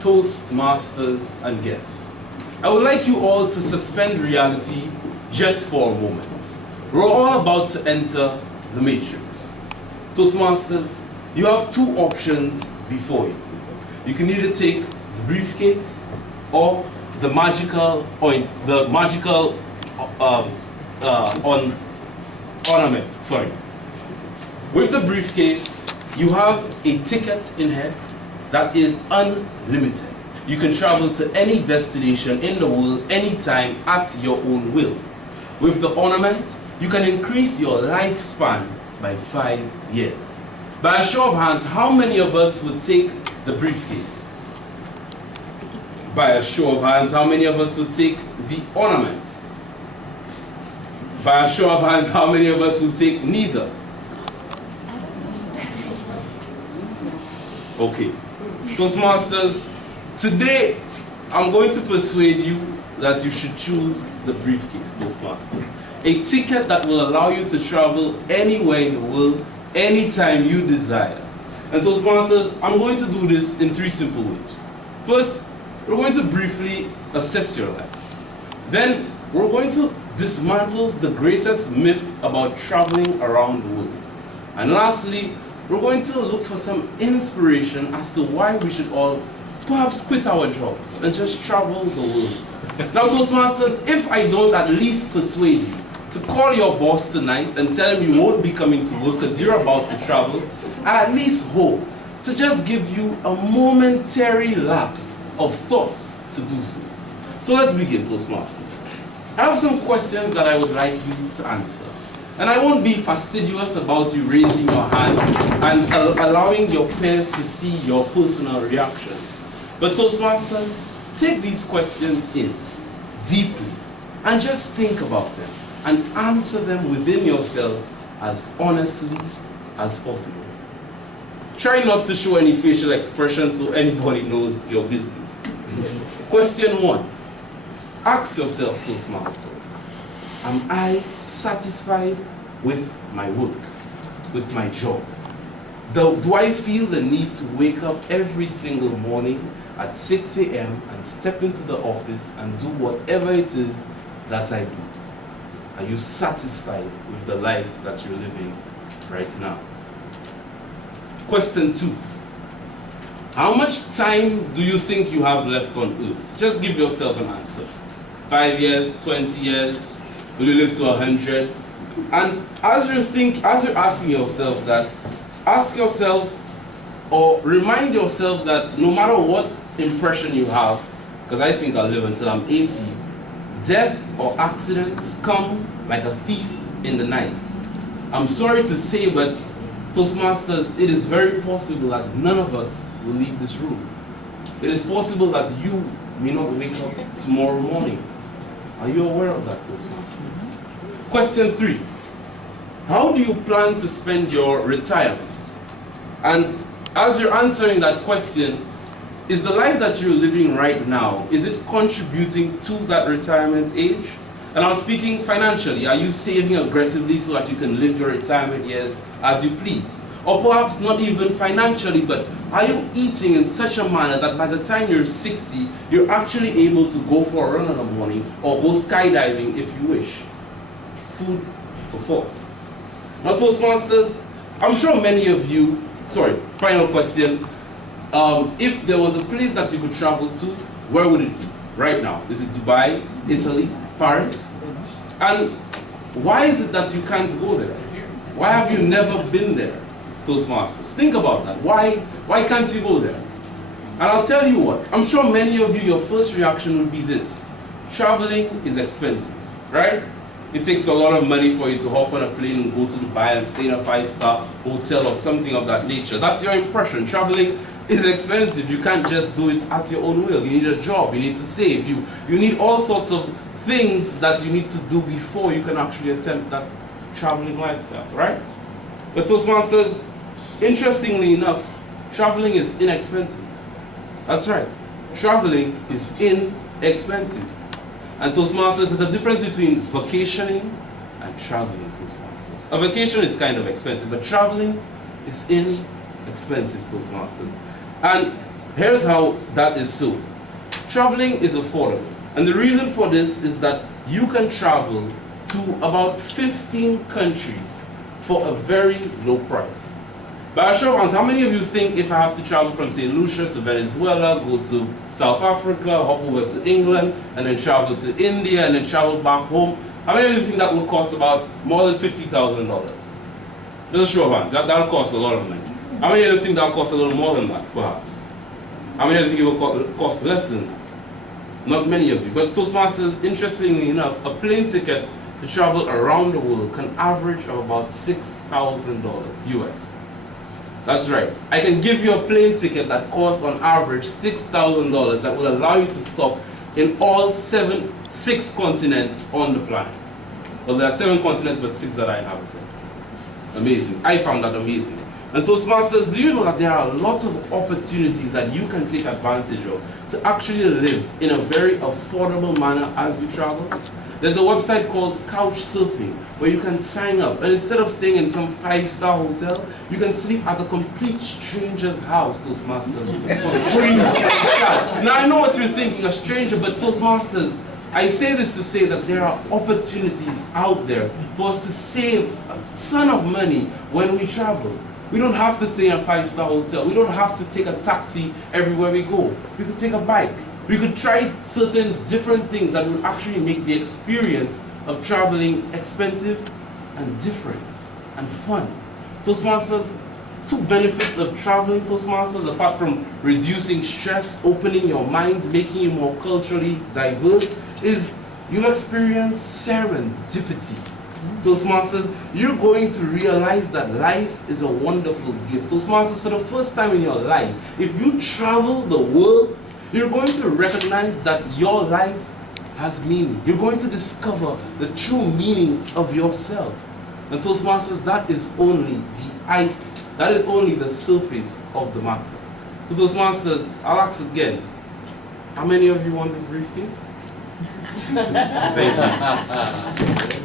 Toastmasters and guests. I would like you all to suspend reality just for a moment. We're all about to enter the matrix. Toastmasters, you have two options before you. You can either take the briefcase or the magical ornament. Sorry. With the briefcase, you have a ticket in here that is unlimited. You can travel to any destination in the world anytime at your own will. With the ornament, you can increase your lifespan by 5 years. By a show of hands, how many of us would take the briefcase? By a show of hands, how many of us would take the ornament? By a show of hands, how many of us would take neither? Okay. Toastmasters, today I'm going to persuade you that you should choose the briefcase, Toastmasters. A ticket that will allow you to travel anywhere in the world, anytime you desire. And Toastmasters, I'm going to do this in 3 simple ways. First, we're going to briefly assess your lives. Then, we're going to dismantle the greatest myth about traveling around the world. And lastly, we're going to look for some inspiration as to why we should all perhaps quit our jobs and just travel the world. Now, Toastmasters, if I don't at least persuade you to call your boss tonight and tell him you won't be coming to work because you're about to travel, I at least hope to just give you a momentary lapse of thought to do so. So let's begin, Toastmasters. I have some questions that I would like you to answer. And I won't be fastidious about you raising your hands and allowing your peers to see your personal reactions. But Toastmasters, take these questions in deeply and just think about them and answer them within yourself as honestly as possible. Try not to show any facial expressions so anybody knows your business. Question 1. Ask yourself, Toastmasters, am I satisfied with my work, with my job? Do I feel the need to wake up every single morning at 6 a.m. and step into the office and do whatever it is that I do? Are you satisfied with the life that you're living right now? Question 2. How much time do you think you have left on earth? Just give yourself an answer. 5 years, 20 years, will you live to 100? And as you're asking yourself that, ask yourself or remind yourself that no matter what impression you have, because I think I'll live until I'm 80, death or accidents come like a thief in the night. I'm sorry to say, but Toastmasters, it is very possible that none of us will leave this room. It is possible that you may not wake up tomorrow morning. Are you aware of that, Toastmasters? Question 3. How do you plan to spend your retirement? And as you're answering that question, is the life that you're living right now, is it contributing to that retirement age? And I'm speaking financially. Are you saving aggressively so that you can live your retirement years as you please? Or perhaps not even financially, but are you eating in such a manner that by the time you're 60, you're actually able to go for a run in the morning or go skydiving if you wish? Food for thought. Now, Toastmasters, I'm sure many of you, final question. If there was a place that you could travel to, where would it be right now? Is it Dubai, Italy, Paris? And why is it that you can't go there? Why have you never been there, Toastmasters? Think about that. Why can't you go there? And I'll tell you what, I'm sure many of you, your first reaction would be this. Traveling is expensive, right? It takes a lot of money for you to hop on a plane and go to Dubai and stay in a 5-star hotel or something of that nature. That's your impression. Traveling is expensive. You can't just do it at your own will. You need a job. You need to save. You need all sorts of things that you need to do before you can actually attempt that traveling lifestyle, right? But Toastmasters, interestingly enough, traveling is inexpensive. That's right. Traveling is inexpensive. And Toastmasters, there's a difference between vacationing and traveling, Toastmasters. A vacation is kind of expensive, but traveling is inexpensive, Toastmasters. And Here's how that is so. Traveling is affordable. And the reason for this is that you can travel to about 15 countries for a very low price. By a show of hands, how many of you think if I have to travel from St. Lucia to Venezuela, go to South Africa, hop over to England, and then travel to India, and then travel back home, how many of you think that would cost about more than $50,000? Just a show of hands, that'll cost a lot of money. How many of you think that'll cost a little more than that, perhaps? How many of you think it will cost less than that? Not many of you. But Toastmasters, interestingly enough, a plane ticket to travel around the world can average of about $6,000 US. That's right. I can give you a plane ticket that costs on average $6,000 that will allow you to stop in all 6 continents on the planet. Well, there are 7 continents, but 6 that I inhabit. Amazing. I found that amazing. And Toastmasters, do you know that there are a lot of opportunities that you can take advantage of to actually live in a very affordable manner as you travel? There's a website called Couchsurfing where you can sign up, and instead of staying in some 5-star hotel, you can sleep at a complete stranger's house, Toastmasters, for free. Now I know what you're thinking, a stranger, but Toastmasters, I say this to say that there are opportunities out there for us to save a ton of money when we travel. We don't have to stay in a 5-star hotel. We don't have to take a taxi everywhere we go. We could take a bike. We could try certain different things that would actually make the experience of traveling expensive and different and fun. Toastmasters, 2 benefits of traveling, Toastmasters, apart from reducing stress, opening your mind, making you more culturally diverse, is you'll experience serendipity. Toastmasters, you're going to realize that life is a wonderful gift. Toastmasters, for the first time in your life, if you travel the world, you're going to recognize that your life has meaning. You're going to discover the true meaning of yourself. And Toastmasters, that is only the ice, that is only the surface of the matter. So Toastmasters, I'll ask again, how many of you want this briefcase? Thank you.